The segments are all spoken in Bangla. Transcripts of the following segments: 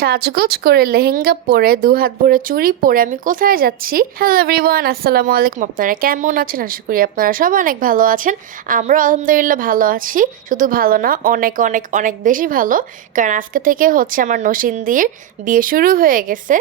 সাজগোজ করে লেহেঙ্গা পরে দু হাত ভরে চুড়ি পরে আমি কোথায় যাচ্ছি? হ্যালো এভরিওয়ান, আসসালামু আলাইকুম। আপনারা কেমন আছেন? আশা করি আপনারা সবাই অনেক ভালো আছেন। আমরা আলহামদুলিল্লাহ ভালো আছি। শুধু ভালো না, অনেক অনেক অনেক বেশি ভালো। কারণ আজকে থেকে হচ্ছে আমার নসিন্দির বিয়ে শুরু হয়ে গেছে।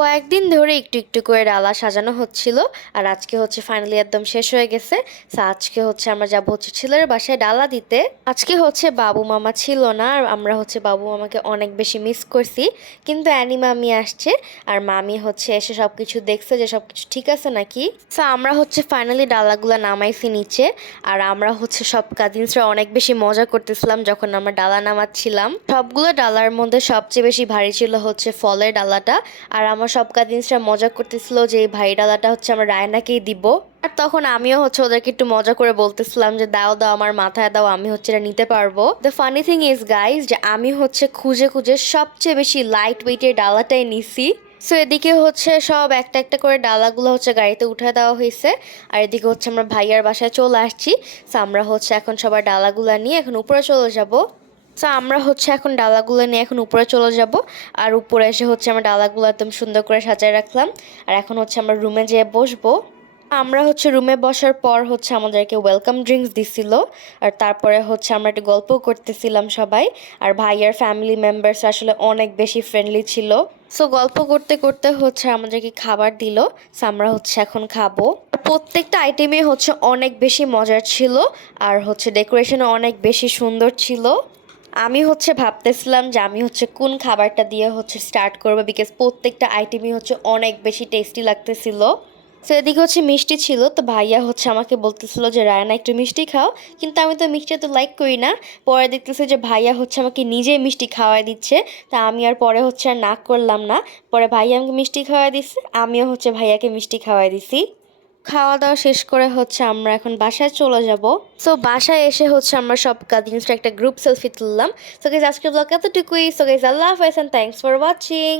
কয়েকদিন ধরে একটু একটু করে ডালা সাজানো হচ্ছিল, আর আজকে হচ্ছে ফাইনালি একদম শেষ হয়ে গেছে। তো আজকে হচ্ছে আমরা যাবো হচ্ছে ছেলের বাসায় ডালা দিতে। আজকে হচ্ছে বাবু মামা ছিল না, আর আমরা হচ্ছে বাবু মামাকে অনেক বেশি মিস করছি। কিন্তু অ্যানি মামি আসছে, আর মামি হচ্ছে এসে সবকিছু দেখছে যে সবকিছু ঠিক আছে নাকি। তো আমরা হচ্ছে ফাইনালি ডালাগুলো নামাইছি নিচে, আর আমরা হচ্ছে সব কাজিনসরা অনেক বেশি মজা করতেছিলাম যখন আমরা ডালা নামাচ্ছিলাম। সবগুলো ডালার মধ্যে সবচেয়ে বেশি ভারী ছিল হচ্ছে ফলের ডালাটা, আর আমার সব কাজিনসরা মজা করতেছিল যে এই ভারী ডালাটা হচ্ছে আমরা রায়নাকেই দিব। আর তখন আমিও হচ্ছে ওদেরকে একটু মজা করে বলতেছিলাম যে দাও দাও আমার মাথায় দাও, আমি হচ্ছে এটা নিতে পারবো। The funny thing is guys, যে আমি হচ্ছে খুঁজে খুঁজে সবচেয়ে বেশি লাইট ওয়েটের ডালাটাই নিছি। সো এদিকে হচ্ছে সব একটা একটা করে ডালাগুলো হচ্ছে গাড়িতে উঠে দেওয়া হয়েছে, আর এদিকে হচ্ছে আমরা ভাইয়ার বাসায় চলে আসছি। সো আমরা হচ্ছে এখন সবার ডালাগুলো নিয়ে এখন উপরে চলে যাব। সো আমরা হচ্ছে এখন ডালাগুলো নিয়ে এখন উপরে চলে যাব, আর উপরে এসে হচ্ছে আমরা ডালাগুলো একদম সুন্দর করে সাজিয়ে রাখলাম। আর এখন হচ্ছে আমরা রুমে যেয়ে বসবো। আমরা হচ্ছে রুমে বসার পর হচ্ছে আমাদেরকে ওয়েলকাম ড্রিঙ্কস দিছিল, আর তারপরে হচ্ছে আমরা একটু গল্প করতেছিলাম সবাই। আর ভাইয়ার ফ্যামিলি মেম্বার্স আসলে অনেক বেশি ফ্রেন্ডলি ছিল। সো গল্প করতে করতে হচ্ছে আমাদেরকে খাবার দিল। সো আমরা হচ্ছে এখন খাবো। আর প্রত্যেকটা আইটেমে হচ্ছে অনেক বেশি মজার ছিল, আর হচ্ছে ডেকোরেশনও অনেক বেশি সুন্দর ছিল। আমি হচ্ছে ভাবতেছিলাম যে আমি হচ্ছে কোন খাবারটা দিয়ে হচ্ছে স্টার্ট করবো, বিকজ প্রত্যেকটা আইটেমই হচ্ছে অনেক বেশি টেস্টি লাগতেছিল। তো এদিকে হচ্ছে মিষ্টি ছিল, তো ভাইয়া হচ্ছে আমাকে বলতেছিল যে রায়না একটু মিষ্টি খাও, কিন্তু আমি তো মিষ্টি তো লাইক করি না। পরে দেখতেছি যে ভাইয়া হচ্ছে আমাকে নিজেই মিষ্টি খাওয়াই দিচ্ছে, তা আমি আর পরে হচ্ছে আর না করলাম না। পরে ভাইয়া আমাকে মিষ্টি খাওয়াই দিচ্ছে, আমিও হচ্ছে ভাইয়াকে মিষ্টি খাওয়াই দিছি। খাওয়া দাওয়া শেষ করে হচ্ছে আমরা এখন বাসায় চলে যাব। সো বাসায় এসে হচ্ছে আমরা সব কাজিনসরা একটা গ্রুপ সেলফি তুললাম। সো গাইস, আজকের ব্লগ এতটুকুই। সো গাইস, আল্লাহ হাফেজ এন্ড থ্যাঙ্কস ফর ওয়াচিং।